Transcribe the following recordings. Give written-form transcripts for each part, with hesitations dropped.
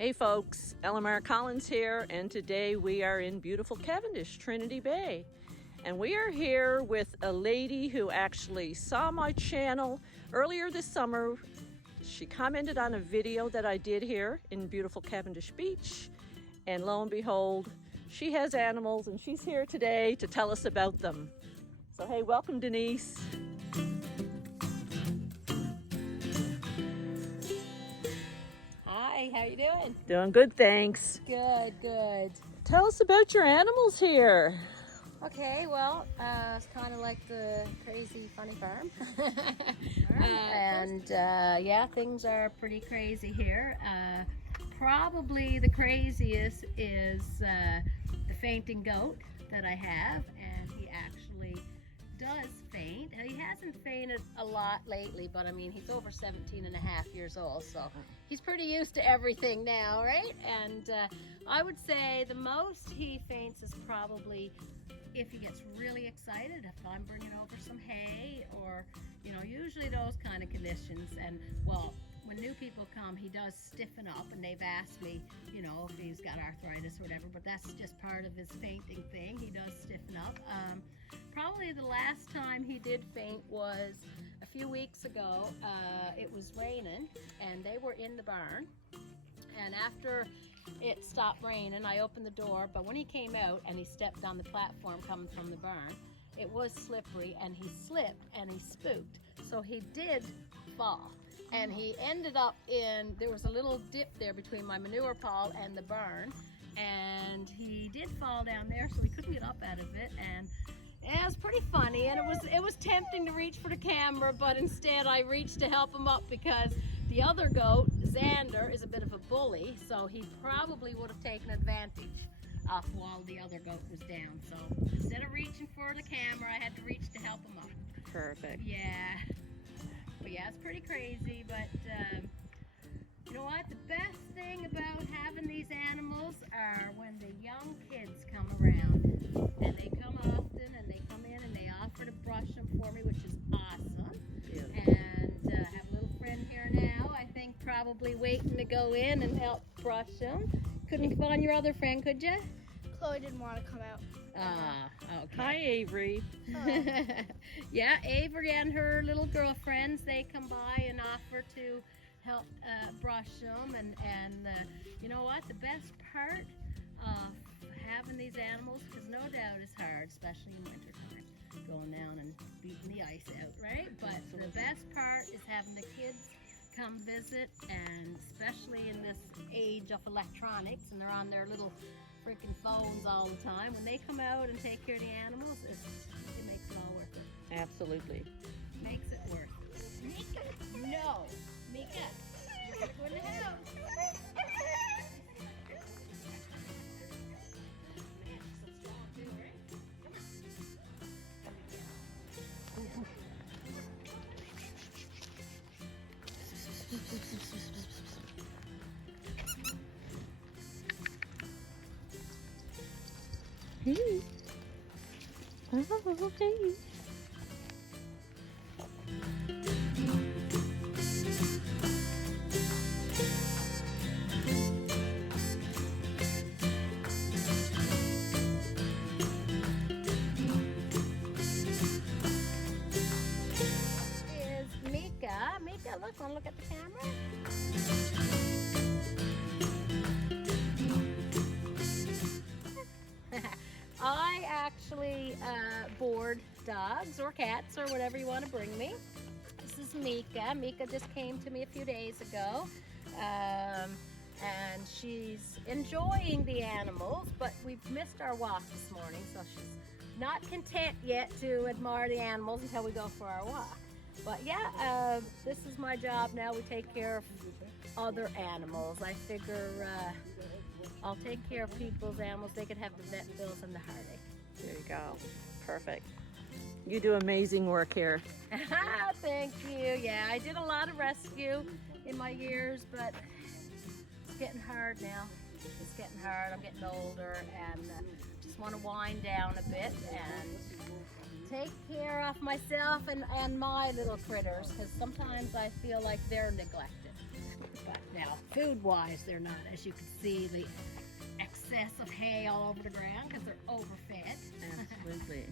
Hey folks, LMR Collins here, and today we are in beautiful Cavendish, Trinity Bay. And we are here with a lady who actually saw my channel earlier this summer. She commented on a video that I did here in beautiful Cavendish Beach, and lo and behold, she has animals and she's here today to tell us about them. So hey, welcome Denise. Hi, how you doing? Doing good, thanks. Good. Tell us about your animals here. Okay, well, it's kind of like the crazy funny farm. Yeah, things are pretty crazy here. Probably the craziest is the fainting goat that I have, and he actually does faint. He hasn't fainted a lot lately, but I mean, he's over 17 and a half years old, so he's pretty used to everything now, right? And I would say the most he faints is probably if he gets really excited, if I'm bringing over some hay, or, you know, usually those kind of conditions. And well, when new people come, he does stiffen up, and they've asked me, you know, if he's got arthritis or whatever, but that's just part of his fainting thing. He does stiffen up. Probably the last time he did faint was a few weeks ago. It was raining, and they were in the barn, and after it stopped raining, I opened the door, but when he came out and he stepped on the platform coming from the barn, it was slippery, and he slipped and he spooked. So he did fall, and he ended up in, there was a little dip there between my manure pile and the barn, and he did fall down there, so he couldn't get up out of it. And yeah, it was pretty funny, and it was tempting to reach for the camera, but instead I reached to help him up because the other goat, Xander, is a bit of a bully, so he probably would have taken advantage of while the other goat was down. So instead of reaching for the camera, I had to reach to help him up. Perfect. Yeah. But yeah, it's pretty crazy, but you know what? The best thing about having these animals are when the young kids come around. And they come often, and they come in and they offer to brush them for me, which is awesome. Yeah. And I have a little friend here now, I think probably waiting to go in and help brush them. Couldn't find your other friend, could you? Chloe didn't want to come out. Okay. Hi Averie. Yeah, Averie and her little girlfriends, they come by and offer to help brush them. And you know what? The best part of having these animals, because no doubt it's hard, especially in wintertime, going down and beating the ice out, right? But the best part is having the kids come visit, and especially in this age of electronics, and they're on their little freaking phones all the time. When they come out and take care of the animals, it makes it all worth it. Absolutely. Makes it worth it. Mika, no, Mika, you're gonna go in the house. Hey. Oh, hey. Is Mika. Mika, look, wanna look at the camera? I actually board dogs or cats or whatever you want to bring me. This is Mika. Mika just came to me a few days ago, and she's enjoying the animals, but we've missed our walk this morning, so she's not content yet to admire the animals until we go for our walk. But yeah, this is my job now. We take care of other animals. I figure I'll take care of people's animals. They could have the vet bills and the heartache. There you go. Perfect. You do amazing work here. Thank you. Yeah, I did a lot of rescue in my years, but it's getting hard now. It's getting hard. I'm getting older, and just want to wind down a bit and take care of myself and my little critters, because sometimes I feel like they're neglected. But now, food-wise, they're not. As you can see, the excess of hay all over the ground because they're overfed. Absolutely.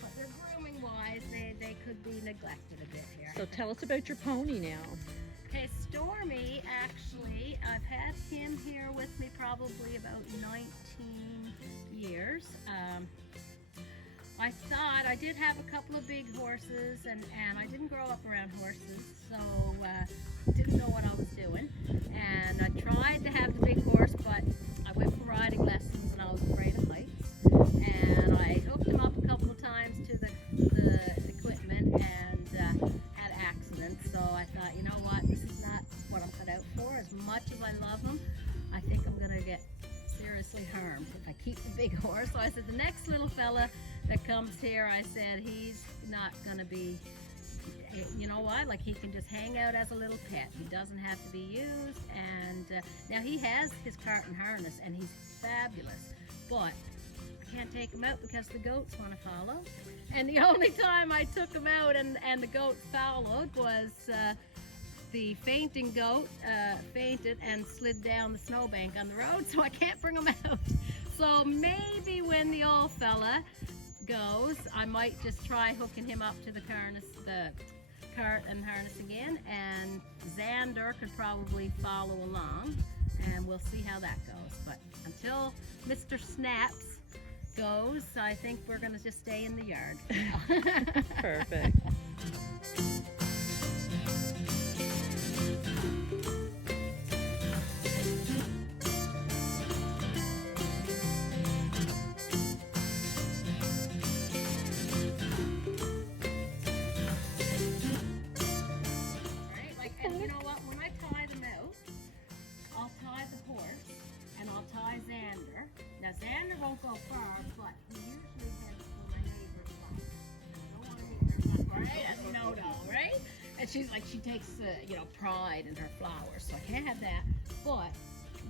But they're grooming-wise, they could be neglected a bit here. So tell us about your pony now. Okay, Stormy, actually, I've had him here with me probably about 19 years. I thought I did have a couple of big horses, and I didn't grow up around horses, so didn't know what I was doing. And I tried to have the big horse, but I went for riding lessons and I was afraid of heights. And I hooked him up a couple of times to the equipment and had accidents. So I thought, you know what, this is not what I'm cut out for. As much as I love him, I think I'm gonna get seriously harmed if I keep the big horse. So I said, the next little fella that comes here, I said, he's not gonna be, you know what, like he can just hang out as a little pet. He doesn't have to be used. And now he has his cart and harness and he's fabulous, but I can't take him out because the goats want to follow. And the only time I took him out and the goats followed was the fainting goat fainted and slid down the snowbank on the road, so I can't bring him out. So maybe when the old fella goes, I might just try hooking him up to the cart and harness again, and Xander could probably follow along, and we'll see how that goes. But until Mr. Snaps goes, I think we're gonna just stay in the yard. Perfect. Now Xander won't go far, but he usually heads for my neighbor's house. I don't want to meet her front door. Right? That's no, right? And she's like, she takes pride in her flowers, so I can't have that. But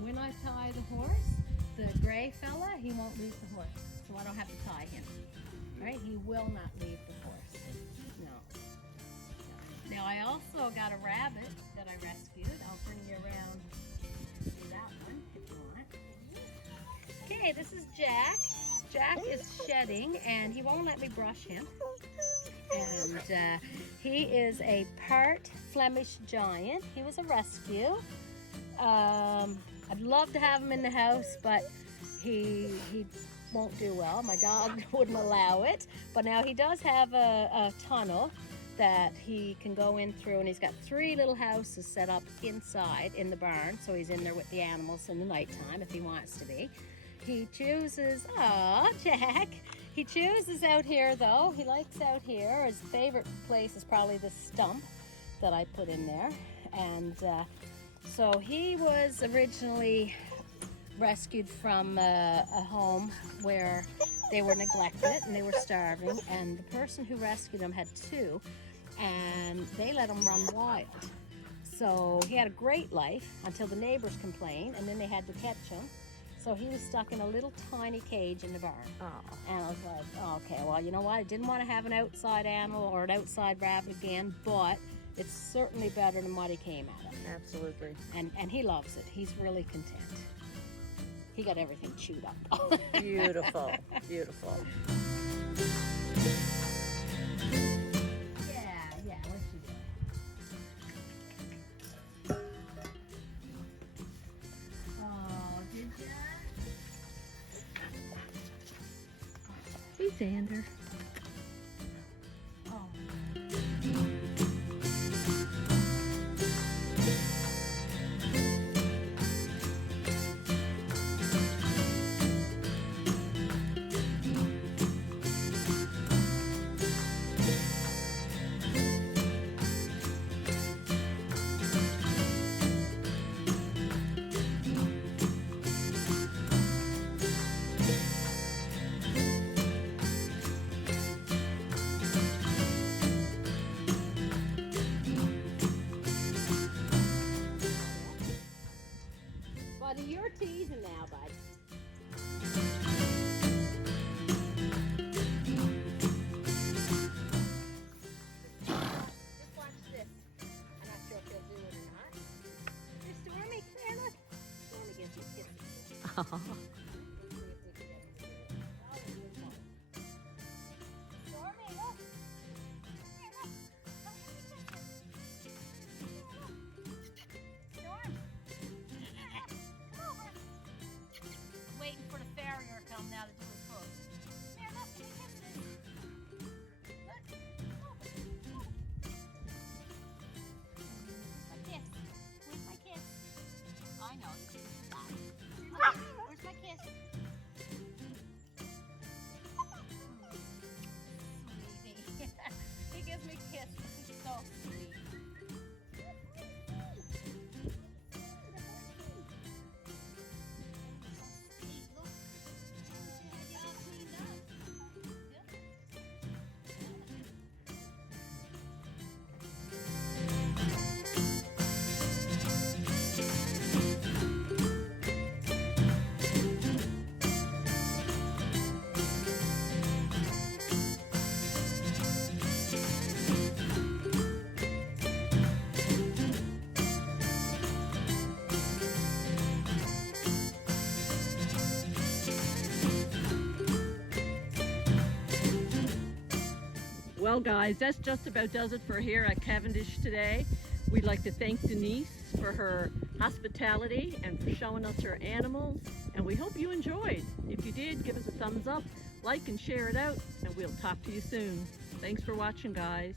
when I tie the horse, the gray fella, he won't leave the horse, so I don't have to tie him. Right? He will not leave the horse. No. Now I also got a rabbit that I rescued. I'll bring you around to see that one if you want. Okay, this is Jack. Jack is shedding and he won't let me brush him. And he is a part Flemish giant. He was a rescue. I'd love to have him in the house, but he won't do well. My dog wouldn't allow it. But now he does have a tunnel that he can go in through, and he's got 3 little houses set up inside in the barn, so he's in there with the animals in the nighttime if he wants to be. He chooses, Jack, he chooses out here though. He likes out here. His favorite place is probably the stump that I put in there. And so he was originally rescued from a home where they were neglected and they were starving, and the person who rescued him had 2, and they let him run wild. So he had a great life until the neighbors complained, and then they had to catch him. So he was stuck in a little tiny cage in the barn. Oh. And I was like, okay, well, you know what? I didn't want to have an outside animal or an outside rabbit again, but it's certainly better than what he came out of. Absolutely. And he loves it. He's really content. He got everything chewed up. Beautiful, beautiful. Yeah, what you doing? Oh, did ya? Hey, Xander. Oh. Waiting for the farrier to come now to do his hoof. Here, look, give me kisses. Look, come over. Where's my kiss? Where's my kiss? I know, you can do that. Where's my kiss? Sweetie. He gives me a kiss. He's so sweet. Well guys, that's just about does it for here at Cavendish today. We'd like to thank Denise for her hospitality and for showing us her animals, and we hope you enjoyed. If you did, give us a thumbs up, like and share it out, and we'll talk to you soon. Thanks for watching, guys.